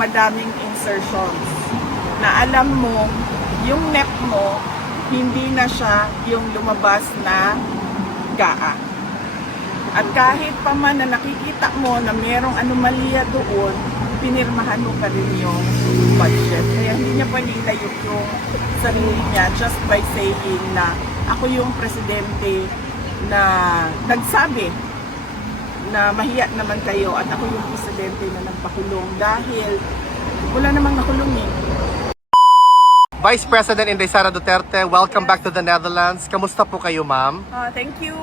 madaming insertions na alam mo yung NEP mo hindi na siya yung lumabas na GAA. At kahit pa man na nakikita mo na merong anomalya doon, pinirmahan mo pa rin yung budget. Kaya hindi niya pwede itayok yung sarili niya just by saying na ako yung presidente na nagsabi na mahiya naman kayo at ako yung presidente na nagpakulong dahil wala namang nakulong eh. Vice President Inday Sara Duterte, welcome back to the Netherlands. Kamusta po kayo, ma'am? Thank you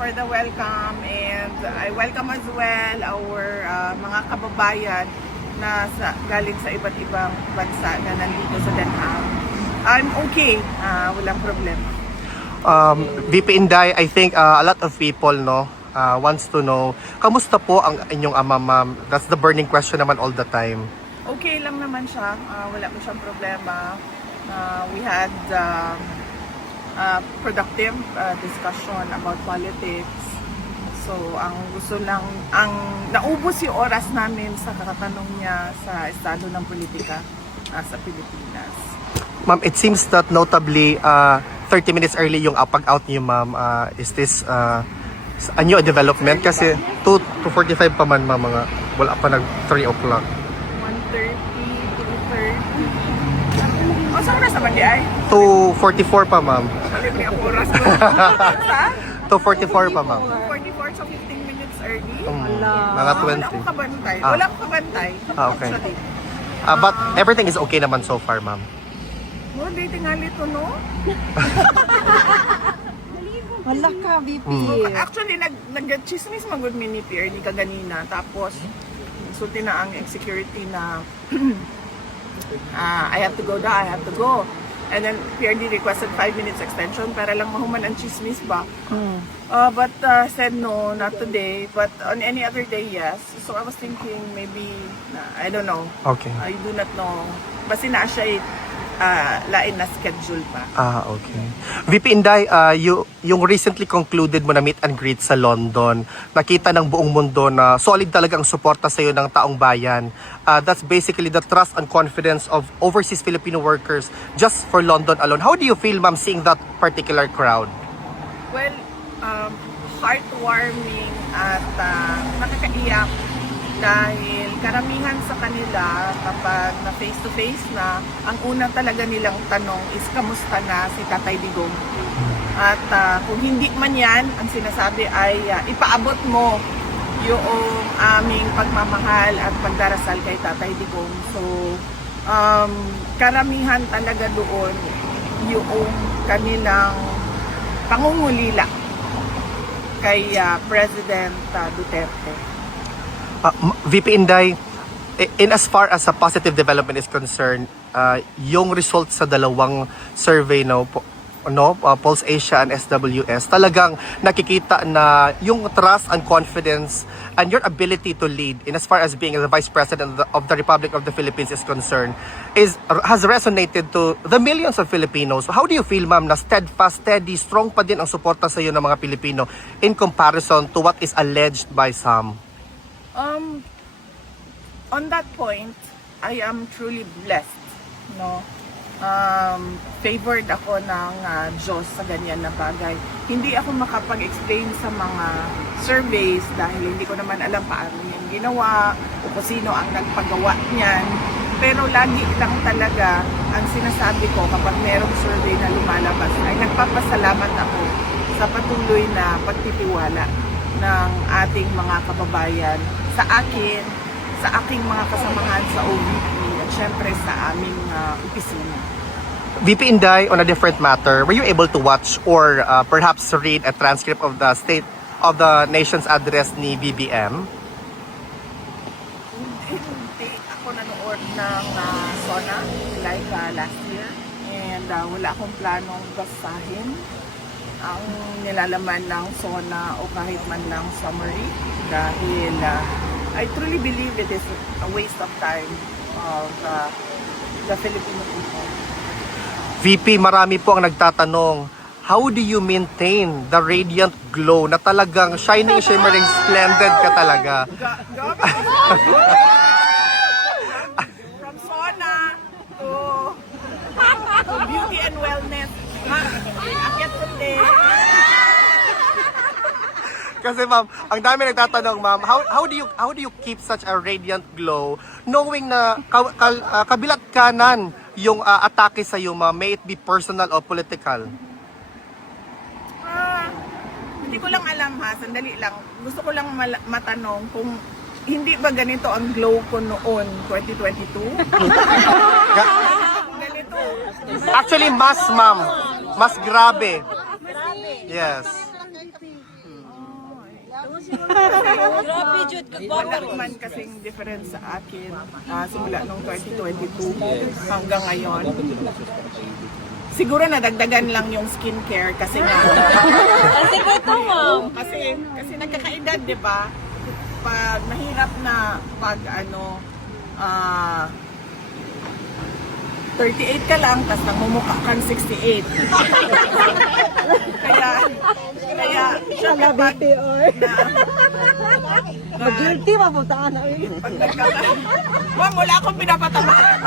for the welcome, and I welcome as well our mga kababayan na galing sa iba't ibang bansa na nandito sa Den Haag. I'm okay, walang problema. VP Inday, I think a lot of people wants to know, kamusta po ang inyong ama, ma'am? That's the burning question naman all the time. Okay lang naman siya, wala mo siyang problema. We had productive discussion about politics. So, ang gusto lang, naubos yung oras namin sa kakatanong niya sa estado ng politika sa Pilipinas. Ma'am, it seems that notably 30 minutes early yung pag-out niyo, ma'am. Is this a new development? Kasi 2:45 pa man, ma'am, wala pa nag 3 o'clock. 1:30, 2:30. Saan oras naman di ay? 2:44 pa, ma'am. Balik may ang oras mo. 2:44 pa, ma'am. 2:44, so 15 minutes early. Mga 20. Wala akong kabantay. Wala akong kabantay. Okay. Actually. But everything is okay naman so far, ma'am. Mo, di tingali to, no? Wala ka, VP. Actually, nag-chismis magod mi ni Pierre ni kaganina. Tapos, sulti na ang security na I have to go daw, I have to go. And then PRD requested 5 minutes extension para lang mahuman ang chismis ba. But said no, not today. But on any other day, yes. So I was thinking maybe, I don't know. Okay. I do not know. Basta na siya lain na schedule pa. Okay. VP Inday, yung recently concluded mo na meet and greet sa London, nakita ng buong mundo na solid talaga ang suporta sa iyo ng taong bayan. That's basically the trust and confidence of overseas Filipino workers just for London alone. How do you feel, ma'am, seeing that particular crowd? Well, heartwarming at nakakaiyak dahil karamihan sa kanila kapag na face to face na, ang una talaga nilang tanong is kamusta na si Tatay Digong. At kung hindi man yan, ang sinasabi ay ipaabot mo yung aming pagmamahal at pagdarasal kay Tatay Digong. So, karamihan talaga doon yung kanilang pangungulila kay President Duterte. VP Inday, in as far as a positive development is concerned, yung results sa dalawang survey Pulse Asia and SWS, talagang nakikita na yung trust and confidence and your ability to lead in as far as being the Vice President of the Republic of the Philippines is concerned has resonated to the millions of Filipinos. How do you feel, ma'am, na steadfast, steady, strong pa din ang suporta sa iyo ng mga Pilipino in comparison to what is alleged by some? On that point, I am truly blessed, no? Favored ako ng Diyos sa ganyan na bagay. Hindi ako makapag-explain sa mga surveys dahil hindi ko naman alam paano yung ginawa o kung sino ang nagpagawa niyan. Pero lagi lang talaga ang sinasabi ko kapag merong survey na lumalabas ay nagpapasalamat ako sa patuloy na pagtitiwala ng ating mga kababayan sa akin, sa aking mga kasamahan sa OVP at syempre sa aming opisina. VP Inday, on a different matter, were you able to watch or perhaps read a transcript of the State of the Nation's address ni BBM? Hindi ako nanood ng SONA like last year and wala akong planong basahin ang nilalaman ng SONA o kahit man lang summary dahil I truly believe it is a waste of time of the Filipino people. VP, marami po ang nagtatanong, how do you maintain the radiant glow na talagang shining, shimmering, splendid ka talaga? Kasi ma'am, ang dami nagtatanong ma'am, how do you keep such a radiant glow knowing na kabilat kanan yung atake sa iyo ma'am, may it be personal or political? Hindi ko lang alam ha, sandali lang. Gusto ko lang matanong kung hindi ba ganito ang glow ko noon, 2022? Ganito. Actually, mas ma'am, mas grabe. Yes. Grabe, Jud. Wala man kasing difference sa akin simula nung 2022 hanggang ngayon. Siguro nadagdagan lang yung skincare kasi nga. Kasi ko ito, ma'am. Kasi nagkakaedad, di ba? Pag mahirap na pag 38 ka lang, tapos nangmumukha kang 68. kaya siya kapag Mag-guilty, mapuntaan na. pag Ma'am, wala akong pinapatamaan.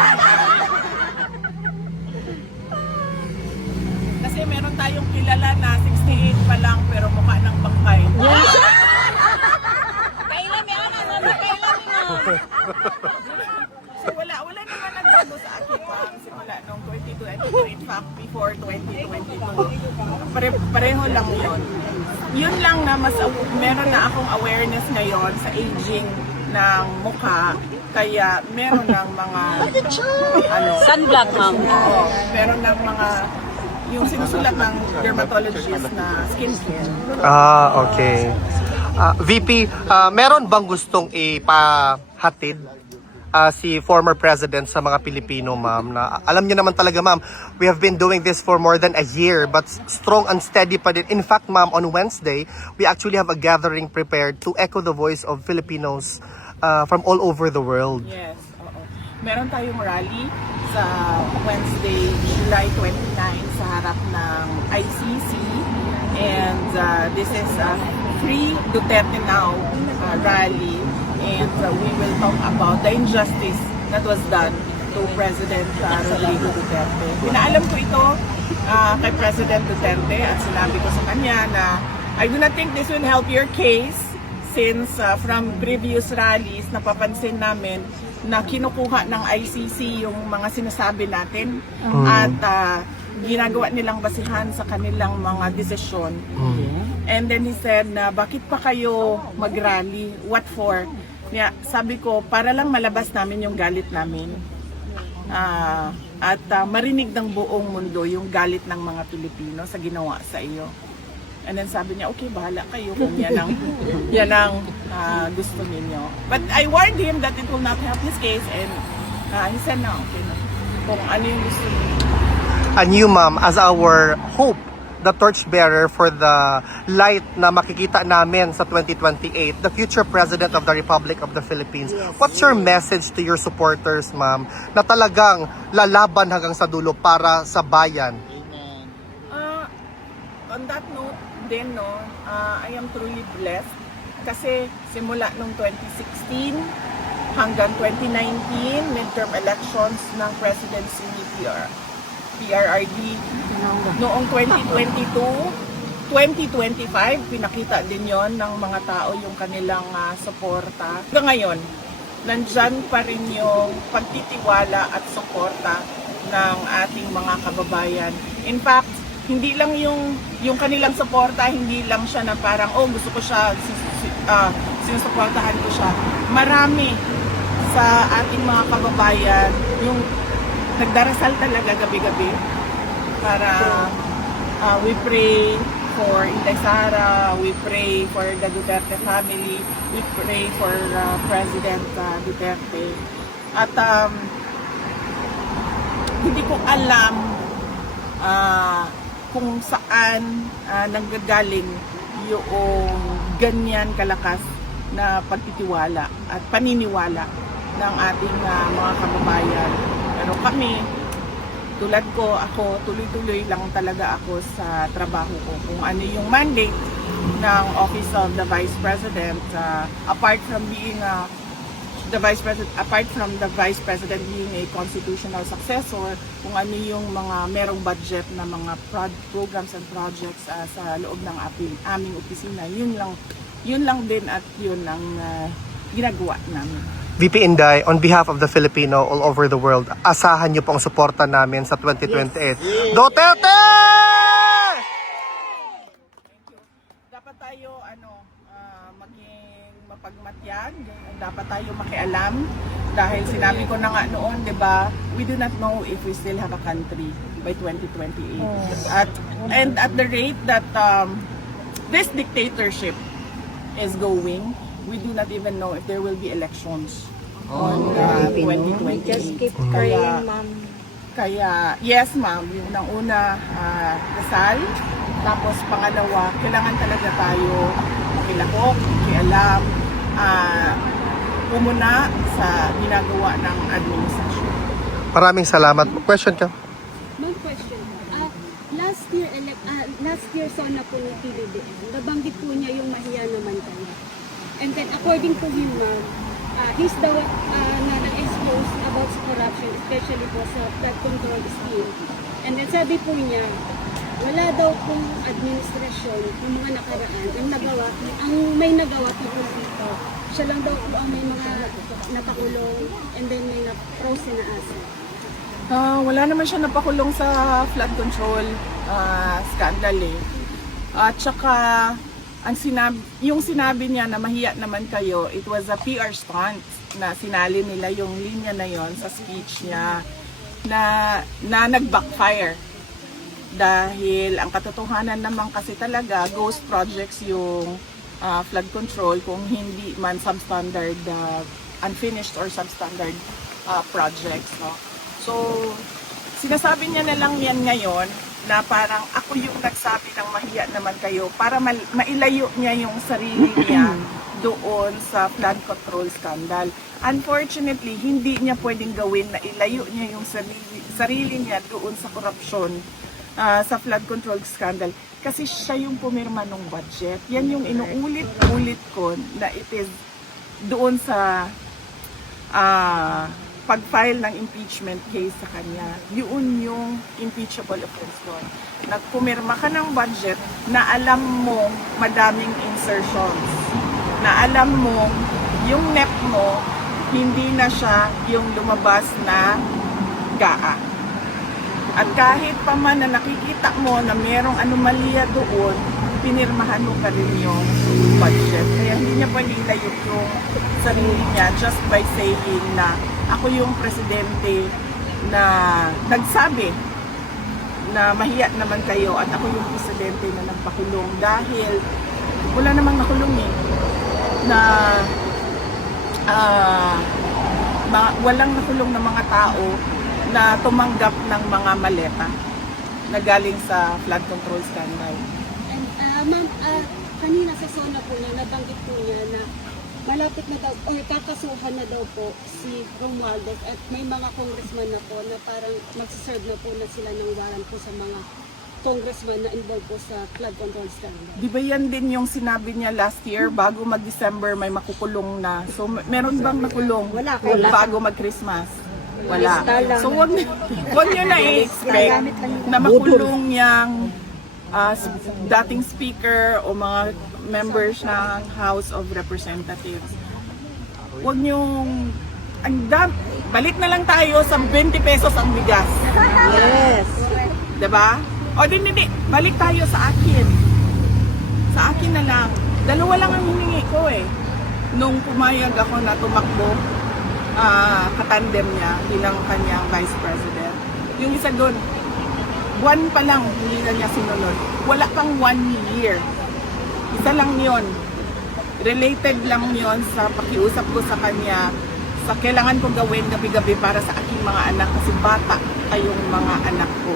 Kasi meron tayong kilala na 68 pa lang pero mukha ng bangkay. Kailan meron na, mama. Kailan mo. So wala naman nagbago sa akin ma'am simula nung 2022. In fact, before 2022. Pareho lang yun. Yun lang na meron na akong awareness ngayon sa aging ng mukha. Kaya meron ng mga Sunblock, ma'am. oo, meron ng mga yung sinusulat ng dermatologist na skincare. Okay. VP, meron bang gustong ipahatid si former president sa mga Pilipino, ma'am? Na alam niyo naman talaga, ma'am, we have been doing this for more than a year, but strong and steady pa din. In fact, ma'am, on Wednesday, we actually have a gathering prepared to echo the voice of Filipinos from all over the world. Yes, oo. Meron tayong rally sa Wednesday, July 29 sa harap ng ICC. And this is a Free Duterte Now rally. And we will talk about the injustice that was done to President Rodrigo Duterte. Pinaalam ko ito kay President Duterte at sinabi ko sa kanya na I do not think this will help your case since from previous rallies napapansin namin na kinukuha ng ICC yung mga sinasabi natin at ginagawa nilang basihan sa kanilang mga desisyon. And then he said na bakit pa kayo mag-rally? What for? Sabi ko, para lang malabas namin yung galit namin. At marinig ng buong mundo yung galit ng mga Pilipino sa ginawa sa iyo. And then sabi niya, okay, bahala kayo kung yan ang gusto ninyo. But I warned him that it will not help his case and he said no, okay na. Kung ano yung gusto niyo. And you, ma'am, as our hope, the torchbearer for the light na makikita namin sa 2028, the future President of the Republic of the Philippines. What's your message to your supporters, ma'am, na talagang lalaban hanggang sa dulo para sa bayan? On that note, din I am truly blessed kasi simula nung 2016 hanggang 2019 midterm elections ng presidency ni PRRD noong 2022 2025 pinakita din yon ng mga tao yung kanilang suporta. Hanggang ngayon nandyan pa rin yung pagtitiwala at suporta ng ating mga kababayan. In fact, hindi lang yung kanilang suporta, hindi lang siya na parang, oh, gusto ko siya, sinusuportahan ko siya. Marami sa ating mga kababayan, yung nagdarasal talaga gabi-gabi para we pray for Inday Sara, we pray for the Duterte family, we pray for President Duterte. At hindi ko alam kung saan nanggagaling yung ganyan kalakas na pagtitiwala at paniniwala ng ating mga kababayan. Pero kami, tulad ko, ako, tuloy-tuloy lang talaga ako sa trabaho ko. Kung ano yung mandate ng Office of the Vice President, apart from being the Vice President being a constitutional successor, kung ano yung mga merong budget na mga programs and projects sa loob ng aming opisina, yun lang yun lang din at yun ang ginagawa namin. VP Inday, on behalf of the Filipino all over the world, asahan niyo po ang suporta namin sa 2028. Duterte! Dapat tayo maging mapagmatyag, dapat tayo makialam dahil sinabi ko na nga noon, 'di ba? We do not know if we still have a country by 2028. And at the rate that this dictatorship is going, we do not even know if there will be elections on 2028. Just keep Kaya, praying, ma'am. kaya, yes ma'am, yung una, dasal. Tapos pangalawa, kailangan talaga tayo makilahok, makialam, umuna sa ginagawa ng administrasyon. Maraming salamat. Question ka? One question. Last year sana po ni PBBM, nabanggit po niya yung mahiya naman tayo. And then according to him, ma'am, he's the na na-expose about sa corruption, especially po sa flood control scheme. And then sabi po niya, wala daw pong administrasyon, yung mga nakaraan, ang may nagawa tungkol dito. Siya lang daw po ang may mga napakulong and then may na-prose na asa. Wala naman siya napakulong sa flood control scandal eh. At saka, yung sinabi niya na mahiya naman kayo, it was a PR stunt na sinali nila yung linya na yon sa speech niya na nag-backfire. Dahil ang katotohanan naman kasi talaga, ghost projects yung flood control kung hindi man substandard, unfinished or substandard projects. No? So, sinasabi niya na lang yan ngayon na parang ako yung nagsabi ng mahiya naman kayo para mailayo niya yung sarili niya doon sa flood control scandal. Unfortunately, hindi niya pwedeng gawin na ilayo niya yung sarili niya doon sa korupsyon sa flood control scandal kasi siya yung pumirma ng budget. Yan yung inuulit-ulit ko na it is doon sa pag-file ng impeachment case sa kanya. Yun yung impeachable offense doon. Nagpumirma ka ng budget na alam mo madaming insertions. Na alam mo yung NEP mo hindi na siya yung lumabas na GAA. At kahit pa man na nakikita mo na mayroong anomalya doon, pinirmahan mo pa rin yung budget. Kaya hindi niya pwede ilayo yung sarili niya just by saying na ako yung presidente na nagsabi na mahiya naman kayo at ako yung presidente na nagpakulong dahil wala namang nakulong eh na walang nakulong na mga tao na tumanggap ng mga maleta na galing sa flood control scandal. And ma'am, kanina sa zona po niya, nabanggit po niya na malapit na daw, or kakasuhan na daw po si Romualdez at may mga congressman na po na parang magsiserve na po na sila ng warrant po sa mga congressman na involved po sa flood control scandal. Di ba yan din yung sinabi niya last year, bago mag-December may makukulong na. So meron bang nakulong Wala. bago mag-Christmas? Wala. So wag niyo na i-expect na makulong yung dating speaker o mga members ng House of Representatives. Huwag niyong balik na lang tayo sa 20 pesos ang bigas. Yes. Diba? O hindi, balik tayo sa akin. Sa akin na lang. Dalawa lang ang hiningi ko eh. Nung pumayag ako na tumakbo, katandem niya bilang kanyang vice president. Yung isa doon, buwan pa lang hindi na niya sinunod. Wala pang 1 year. Isa lang yon. Related lang yon sa pakiusap ko sa kanya sa kailangan ko gawin gabi-gabi para sa aking mga anak kasi bata kayong mga anak ko.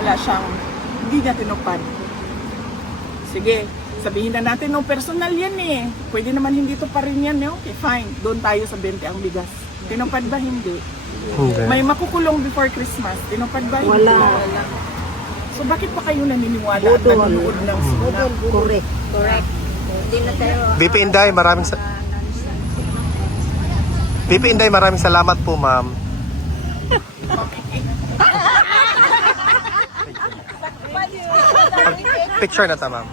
Wala siyang, hindi niya tinupad. Sige, sabihin na natin, no, personal yan eh. Pwede naman hindi to pa rin yan. Eh. Okay, fine. Doon tayo sa 20 ang bigas. Tinupad ba? Hindi. May makukulong before Christmas. Tinupad ba? Hindi. Wala. So bakit pa kayo naniniwala at nanonood ng sina? Correct. Hindi na tayo. VP Inday, VP Inday, maraming salamat po, ma'am. Picture na ta, ma'am.